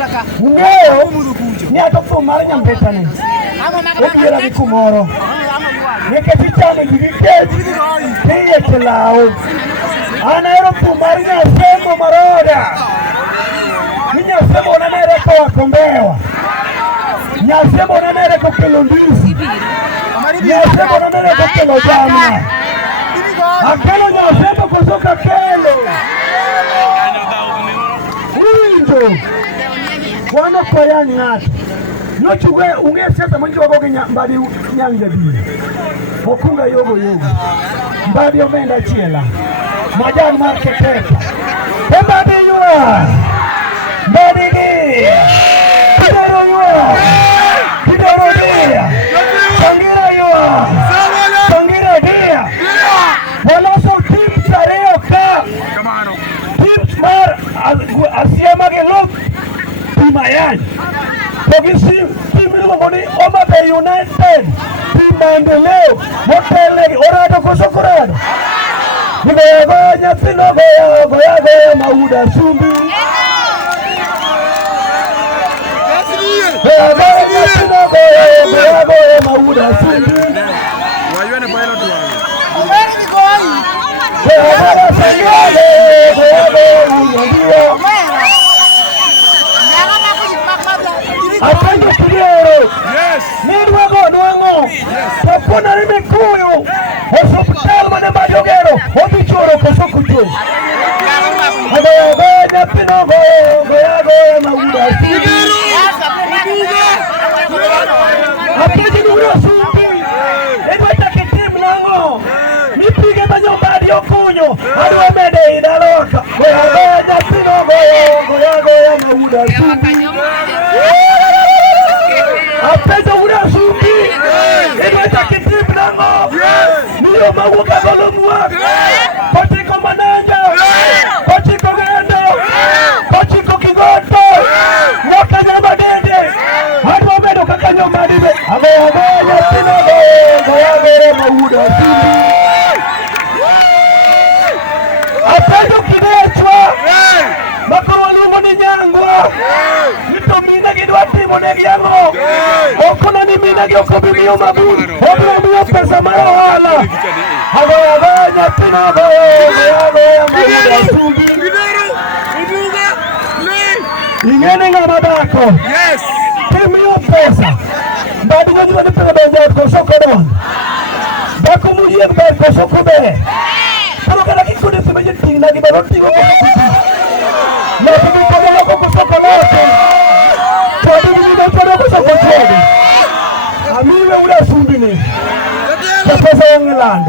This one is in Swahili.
Ng'eyo ni atoko mar nyambetane obiera gi kumoro nikech ichamo gi kech tiye kilao. An ahero thum mar Nyasembo Maroda. Ni Nyasembo nanere koa Kombewa, Nyasembo nanere kokelo ndizi, Nyasembo nanere kokelo jamna. Akelo Nyasembo kutoka kelo winjo wana koya ng'ato nochugwe ung'e siasa monjo wago gi mbadi nyanja bile okunga yogo mbadi omenda chiela majan mar ketepa mbadi yua mbadi gi kidero yua kidero dia sangira yua sangira dia waloso tim sareo ka tim mar asiema ge lok timayan pogisi tim moni Oma Bay United tim maendeleo motele orado kosokorado goya nyathino goya Mauda Sumbi goya nyathino goya Mauda Sumbi wayone pilot Apanjo Kidero. Yes. Nidwago nuango. Kapona rime kuyu. Hospital mana majogero. Obichoro kosokujo. Goya nyathino goya Mauda Sumbi. Apanjo Nura Sumbi. Edwata kitim lango. Nipige manyombadi okunyo. Adwa mede idaloka. Goya nyathino goya Mauda Sumbi. Apeza Mauda Sumbi. Edwata kitim lango. Niyo mawuka golomwa. Kotiko mananja. Kotiko gendo. Kotiko kigoto. Noka nyama dende. Adwa medo kaka nyombadi be. Goya nyathino goya Mauda Sumbi. Apanjo Kidechwa. Makoro waluongo ni Nyangwa. Nito mina gidwa timo negi ang'o. Okona ni mina gi okobi miyo mabul. Obiro miyo pesa mar ohala. Goya nyathino goya Mauda Sumbi. Ing'eni ng'ama dhako. Yes. Kimiyo pesa. Mbadi ng'o ni pesa benjot koso kodon. Dhako muyieng ber koso kobe. Kalau kena kikundi sebanyak tinggal di bawah tinggal nanti kita kalau kosong nanti jadi kita kalau kosong jadi kami udah Sumbi nih siapa sayang ngeland